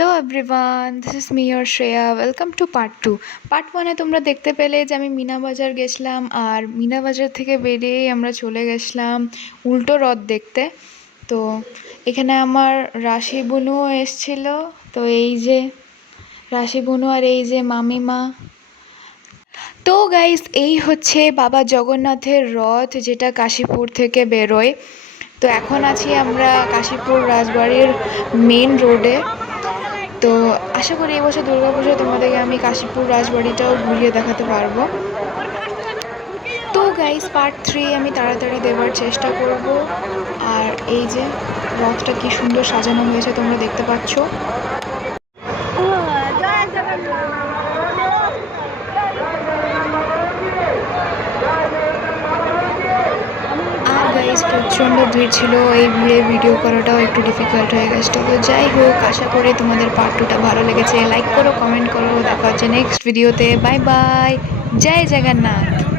Hello everyone, this is me your Shreya. Welcome to part two. Part ওয়ানে তোমরা দেখতে পেলে যে আমি মিনা বাজার গেছিলাম, আর মিনা বাজার থেকে বেরিয়েই আমরা চলে গেছিলাম উল্টো রথ দেখতে। তো এখানে আমার রাশি বুনুও এসছিল। তো এই যে রাশি বুনু আর এই যে মামিমা। তো গাইস, এই হচ্ছে বাবা জগন্নাথের রথ, যেটা কাশীপুর থেকে বেরোয়। তো এখন আছি আমরা কাশীপুর রাজবাড়ির মেন রোডে। তো আশা করি এবছর দুর্গাপুজোয় তোমাদেরকে আমি কাশীপুর রাজবাড়িটাও ঘুরিয়ে দেখাতে পারবো। তো গাইস, পার্ট 3 আমি তাড়াতাড়ি দেওয়ার চেষ্টা করব। আর এই যে রথটা কি সুন্দর সাজানো হয়েছে তোমরা দেখতে পাচ্ছ। আর গাইস, প্রচণ্ড ভিড় ছিল, এই ভিড়ে ভিডিও করাটাও একটু ডিফিকাল্ট হয়ে গেছিলো। তো যাই হোক, আশা করি তোমাদের পার্ট 2টা ভালো লেগেছে। লাইক করো, কমেন্ট করো। দেখা হচ্ছে নেক্সট ভিডিওতে। Bye bye. জয় জগন্নাথ।